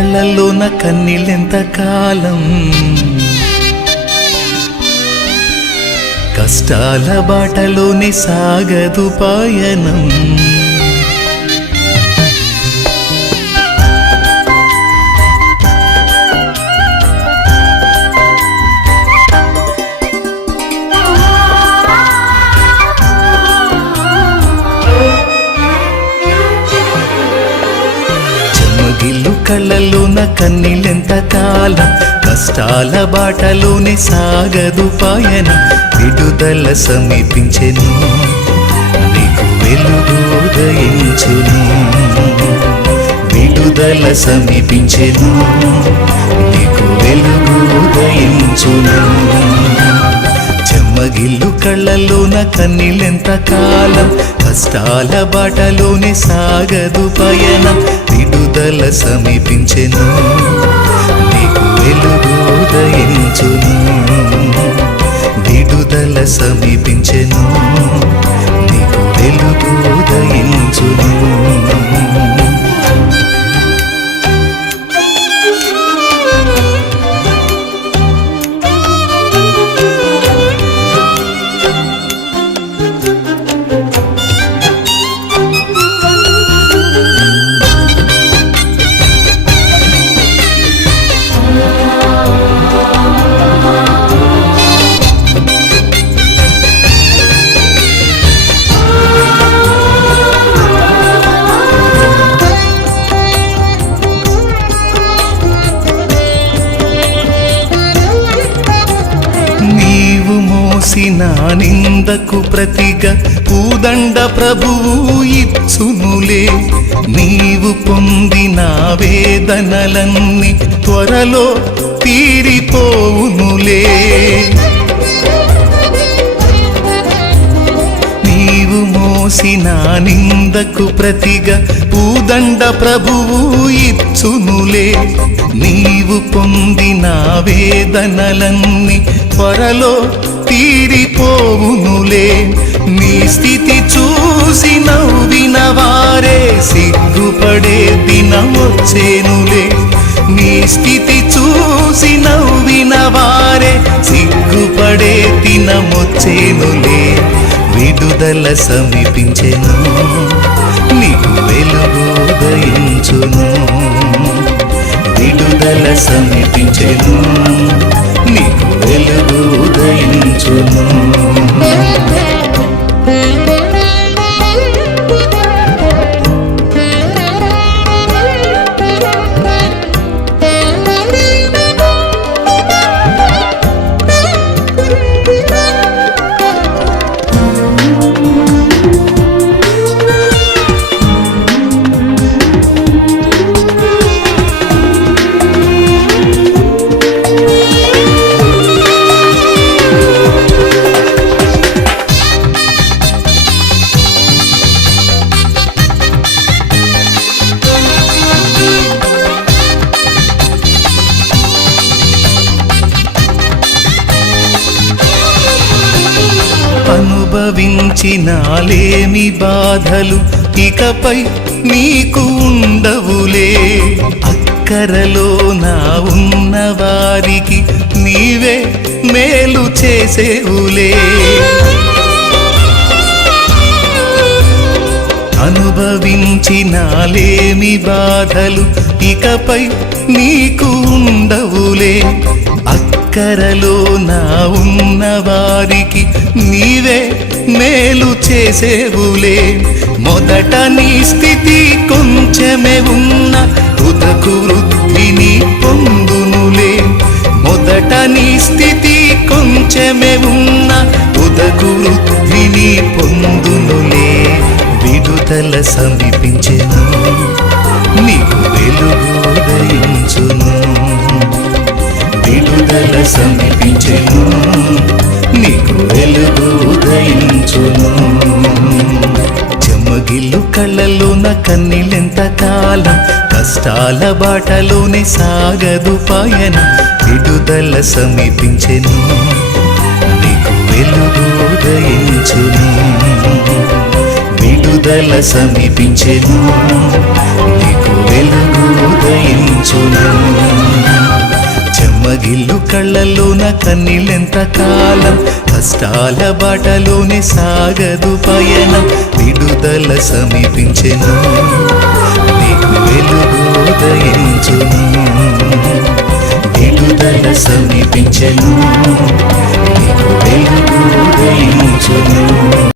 కళ్ళల్లోన కన్నీళ్ళెంత కాలం, కష్టాల బాటలోనే సాగదు పయనం. చెమ్మగిల్లు కళ్ళల్లోన కన్నీళ్ళెంత కాలం, కష్టాల బాటలోనే సాగదు పయనం. విడుదల సమీపించెను, నీకు వెలుగు ఉదయించును. విడుదల సమీపించెను, నీకు వెలుగు ఉదయించును. చెమ్మగిల్లు కళ్ళల్లోన కన్నీళ్ళెంత కాలం, కష్టాల బాటలోనే సాగదు పయనం. విడుదల సమీపించెను, నీకు వెలుగు ఉదయించును. విడుదల సమీపించెను, నీకు వెలుగు ఉదయించును. నా నిందకు ప్రతిగా పూదండ ప్రభువు ఇచ్చునులే. నీవు పొందిన వేదనలన్నీ త్వరలో తీరిపోవునులే. నీవు మోసిన నిందకు ప్రతిగా పూదండ ప్రభువు ఇచ్చునులే. నీవు పొందిన వేదనలన్నీ త్వరలో తీరిపోవునులే. నీ స్థితి చూసి నవ్విన వారే సిగ్గుపడే దినమొచ్చేనులే. నీ స్థితి చూసి నవ్విన వారే సిగ్గుపడే దినమొచ్చేనులే. విడుదల సమీపించెను, నీకు వెలుగు ఉదయించును. విడుదల సమీపించెను, నీకు వెలుగు ఉదయించును. అనుభవించినాలేమి బాధలు ఇకపై నీకు ఉండవులే. అక్కరలో నా ఉన్న వారికి నీవే మేలు చేసేవులే. అనుభవించినాలేమి బాధలు ఇకపై నీకు ఉండవులే. అక్కరలో నా ఉన్న వారికి నీవే మేలు చేసేవులే. మొదట నీ స్థితి కొంచెమే ఉన్న తుదకు వృద్ధిని పొందునులే. మొదట నీ స్థితి కొంచెమే ఉన్న తుదకు వృద్ధిని పొందునులే. విడుదల సమీపించెను, నీకు వెలుగు ఉదయించును. విడుదల సమీపించెను, నీకు వెలుగు ఉదయించును. చెమ్మగిల్లు కళ్ళల్లోన కన్నీళ్ళెంత కాలం, కష్టాల బాటలోనే సాగదు పయనం. విడుదల సమీపించెను, నీకు వెలుగు ఉదయించును. విడుదల సమీపించెను, నీకు వెలుగు ఉదయించును. చెమ్మగిల్లు కళ్ళలోన కన్నీళ్ళెంత కాలం, కష్టాల బాటలోనే సాగదు పయనం, విడుదల సమీపించెను, నీకు వెలుగు ఉదయించును. విడుదల సమీపించెను, నీకు వెలుగు ఉదయించును.